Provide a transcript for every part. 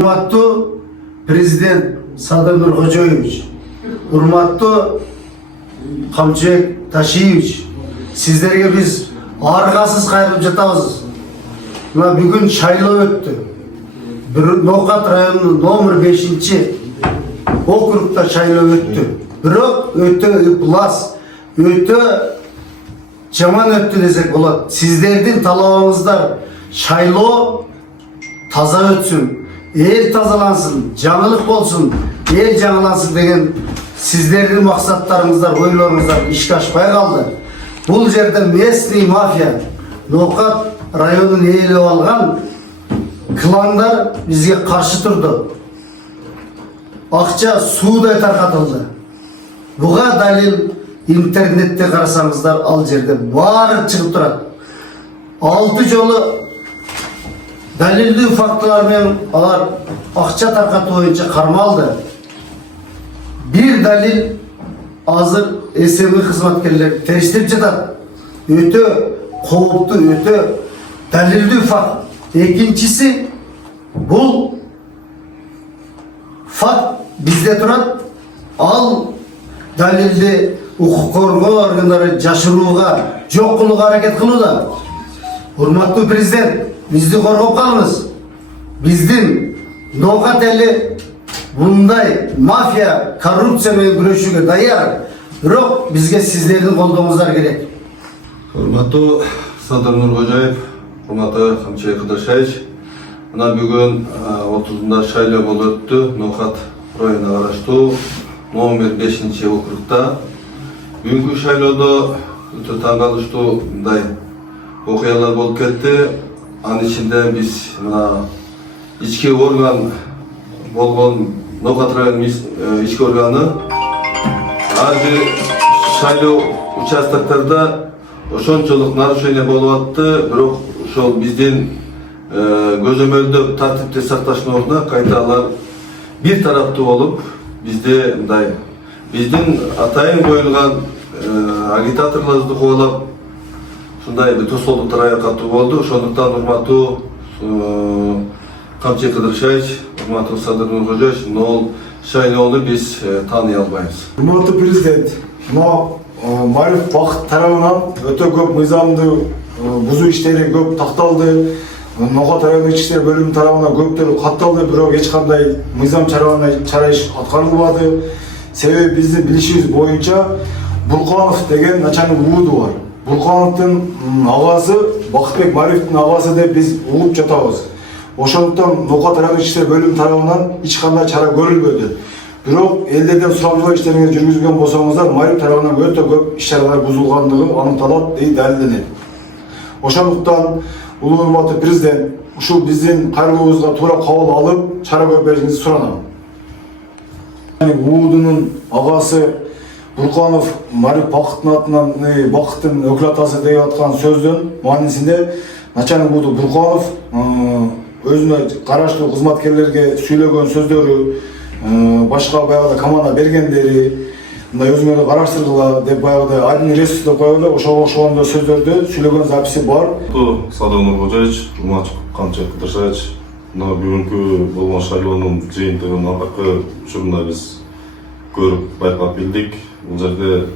Урматтуу президент Садыр Нуркожоевич, урматтуу Камчыбек Ташиевич, сиздерге биз аргасыз кайрылып жатабыз. Мына бүгүн шайлоо өттү. Ноокат районунун номер 5 округда шайлоо өттү. Бирок өтө ыплас, өтө жаман өттү десек болот. Сиздердин талабыңыздар шайлоо таза өтсүн, эл тазалансын, жаңылык болсун, эл жаңылансын деген сиздердин максаттарыңыздар, ойлоруңуздар ишке ашпай калды. Бул жерде местный мафия, Ноокат районун ээлеп алган кландар бизге каршы турду. Акча суудай таркатылды. Буга далил интернетте карасаңыздар, ал жерде баары чыгып турат. 6 жолу далилдүү фактылар менен алар акча таркатуу боюнча кармалды. Бир далил азыр СМ кызматкерлери териштип жатат. Өтө кооптуу, өтө далилдүү факт. Экинчиси, бул факт бизде турат. Ал далилди укук коргоо органдары жашырууга, жок кылууга аракет кылууда. Урматтуу президент, бизди коргоп калыңыз. Биздин Ноокат эли мындай мафия, коррупция менен күрөшүүгө даяр. Бирок бизге сиздердин колдооңуздар керек. Урматтуу Садыр Нуркожоев, урматтуу Камчыбек Кыдыршевич, мына бүгүн 30-да шайлоо болуп өттү. Ноокат районуна караштуу номер 5 округда. Бүгүнкү шайлоодо өтө таң калыштуу мындай окуялар болуп кетти. Анын ичинде биз мына ички орган болгон Ноокат районунун ички органы ар бир шайлоо участоктарда ошончолук нарушение болуп атты. Бирок ошол биздин көзөмөлдөп тартипти сакташтын ордуна кайта алар бир тараптуу болуп, бизде мындай биздин атайын коюлган агитаторлорду кубалап ушундай бир тоскоолдуктар аякка болду. Ошондуктан урматтуу Камчыбек Кыдыршевич, урматтуу Садыр Нуркожоевич, могул шайлоону биз тааный албайбыз. Урматтуу президент, Мариф Бакыт тарабынан өтө көп мыйзамдуу бузуу иштери көп такталды. Ноокат райондук ички иштер бөлүмүнүн тарабынан көптөр катталды, бирок эч кандай мыйзам чара иш аткарылбады. Себеби биздин билишибиз боюнча Бурканов деген начальник ууду бар. Буркановдун агасы Бакытбек Марифтин агасы деп биз угуп жатабыз. Ошондуктан Ноокат райондук ички иштер бөлүмүнүн тарабынан эч кандай чара көрүлбөдү. Бирок элдерден сурамжылоо иштериңизди жүргүзгөн болсоңуздар, Мариф тарабынан өтө көп иш-чаралар бузулгандыгы аныкталат деп далилденет. Ошондуктан улуу урматтуу президент, ушул биздин кайрылуубузга туура кабыл алып, чара көрүп беришиңизди суранам. Уудунун агасы Бурканов Мариф Бакыттын атынан Бакыттын өкүл атасы деп аткан сөздүн маанисинде начальник ууду Бурканов өзүнө караштуу кызматкерлерге сүйлөгөн сөздөрү, башка баягыда команда бергендери, мындай өзүңөрдү караштыргыла деп баягыда администрация деп коелу, ошого окшогондой сөздөрдү сүйлөгөн записи бар. Садыр Нуркожоевич, урматтуу Камчыбек Кыдыршевич, мына бүгүнкү болгон шайлоонун жыйынтыгын акыркы учурунда биз көрүп байкап билдик. Бул жерде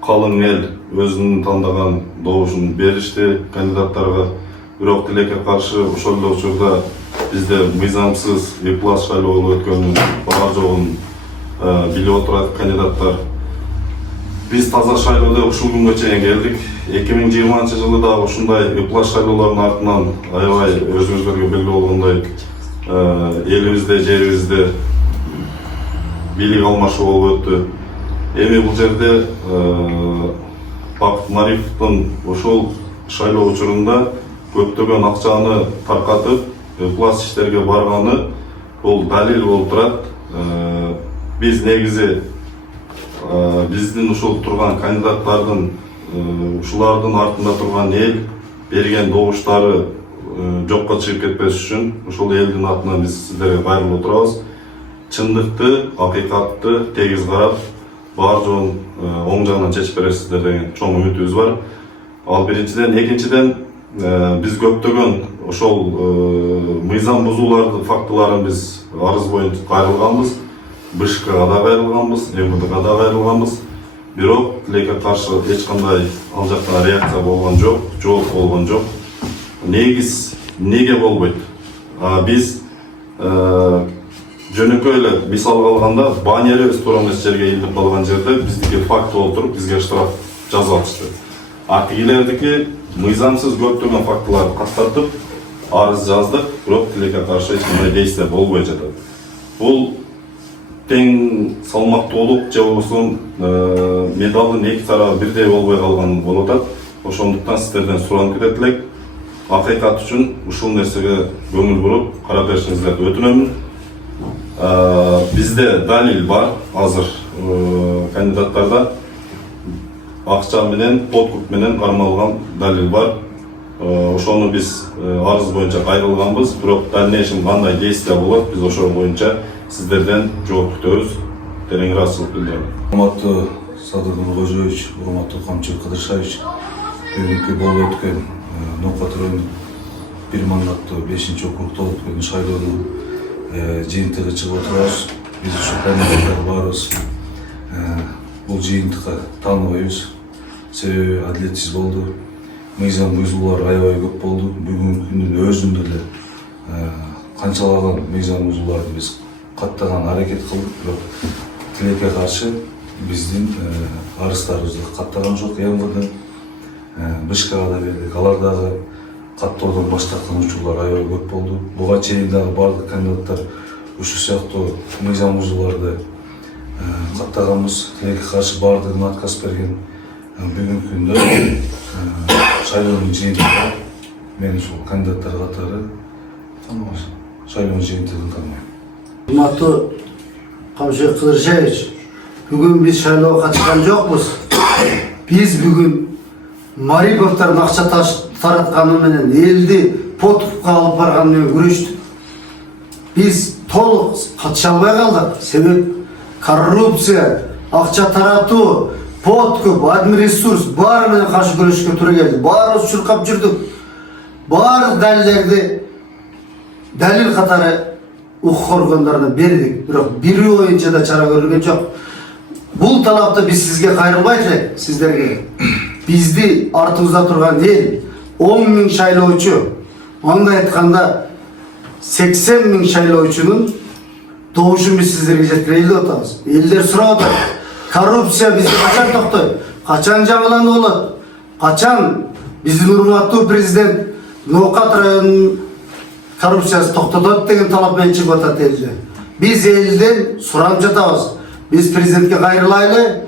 калың эл өзүнүн тандаган добушун беришти кандидаттарга. Бирок тилекке каршы ошол эле учурда бизде мыйзамсыз ыплас шайлоо болуп өткөнүн бар жогун билип отурат кандидаттар. Биз таза шайлоодо ушул күнгө чейин келдик. 2020-жылы да ушундай ыплас шайлоолордун артынан аябай өзүңүздөргө белгилүү болгондой элибизде, жерибизде бийлик алмашуу болуп өттү. Эми бул жерде Бакыт Марифтин ошол шайлоо учурунда көптөгөн акчаны таркатып, ыплас иштерге барганы бул далил болуп турат. Биз негизи биздин ушул турган кандидаттардын ушулардын артында турган эл берген добуштары жокко чыгып кетпеш үчүн ушул элдин атынан биз сиздерге кайрылып отурабыз. Чындыкты, акыйкатты тегиз карап, бар жоон оң жагынан чечип бересиздер деген чоң үмүтүбүз бар. Ал биринчиден, экинчиден биз көптөгөн ошол мыйзам бузуулардын фактыларын биз арыз боюнча кайрылганбыз. БШКга да кайрылганбыз, МВДга да кайрылганбыз. Бирок тилекке каршы эч кандай ал жактан реакция болгон жок, жооп болгон жок. Негиз неге болбойт? Биз жөнөкөй эле мисалга алганда баннери өз туура эмес жерге илип калган жерде биздики факт болтуруп бизге штраф жазып атышты. Тигилердики мыйзамсыз көптөгөн фактыларды каттатып арыз жаздык, бирок тилекке каршы эч кандай действие болбой жатат. Бул тең салмактуулук же болбосо медалдын эки тарабы бирдей болбой калган болуп атат. Ошондуктан сиздерден суранып кетет элек, акыйкат үчүн ушул нерсеге көңүл буруп карап беришиңиздерди өтүнөмүн. Бизде далил бар, азыр кандидаттарда акча менен, подкуп менен кармалган далил бар. Ошону биз арыз боюнча кайрылганбыз, бирок дальнейшем кандай действия болот, биз ошол боюнча сиздерден жооп күтөбүз. Терең ыраазычылык билдирем. Урматтуу Садыр Нуркожоевич, урматтуу Камчы Кыдыршаевич, бүгүнкү болуп өткөн Ноокат районунун 1 мандаттуу 5-округда өткөн шайлоонун жыйынтыгы чыгып отурабыз. Биз ушул кандидаттар баарыбыз бул жыйынтыкка тааныбайбыз. Себеби адилетсиз болду. Мыйзам бузуулар аябай көп болду. Бүгүнкү күндүн өзүндө эле канчалаган мыйзам бузууларды биз каттаган аракет кылдык, бирок тилекке каршы биздин арыздарыбызды каттаган жок. МВД БШКга да бердик. Алар дагы каттоодон баш тарткан учурлар аябай көп болду. Буга чейин дагы бардык кандидаттар ушул сыяктуу мыйзам бузууларды каттаганбыз. Тилекке каршы бардыгына отказ берген. Бүгүнкү күндө шайлоонун жыйынтыгында мен ушул кандидаттар катары шайлоонун жыйынтыгын тааныбайм. Урматтуу Камчы Кыдыршаевич, бүгүн биз шайлоого катышкан жокпуз. Биз бүгүн Мариповдордун акча таратканы менен элди подкупка алып барганы менен күрөштүк. Биз толук катыша албай калдык. Себеп коррупция, акча таратуу, подкуп, админресурс баары менен каршы күрөшкө туура келди. Баарыбыз чуркап жүрдүк. Баардык далилдерди далил катары укук органдарына бердик, бирок бири боюнча да чара көрүлгөн жок. Бул талапты биз сизге кайрылбайт элек, сиздерге. Бизди артыбызда турган эл 10 000 шайлоочу, андай айтканда 80 000 шайлоочунун добушун биз сиздерге жеткирели деп атабыз. Элдер сурап атат. Коррупция бизде качан токтойт? Качан жаңылануу болот? Качан биздин урматтуу президент Ноокат районунун коррупциясы токтотот деген талап менен чыгып атат элде. Биз элден сурап жатабыз. Биз президентке кайрылайлы,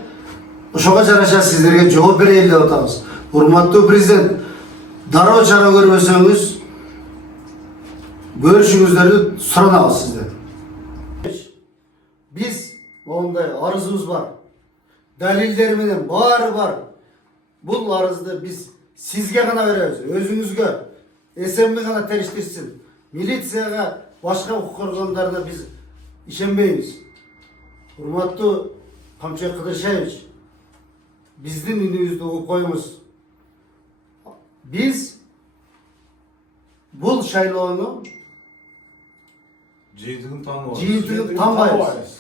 ошого жараша сиздерге жооп берели деп атабыз. Урматтуу президент, дароо чара көрбөсөңүз, көрүшүңүздөрдү суранабыз сизден. Биз мондай арызыбыз бар. Далилдер менен баары бар. Бул арызды биз сизге гана беребиз, өзүңүзгө. СМ гана териштирсин. Милицияга, башка укук органдарына биз ишенбейбиз. Урматтуу Камчы Кыдыршаевич, биздин үнүбүздү угуп коюңуз. Биз бул шайлоонун жыйынтыгын тааныбайбыз. жыйынтыгын таанбайбыз.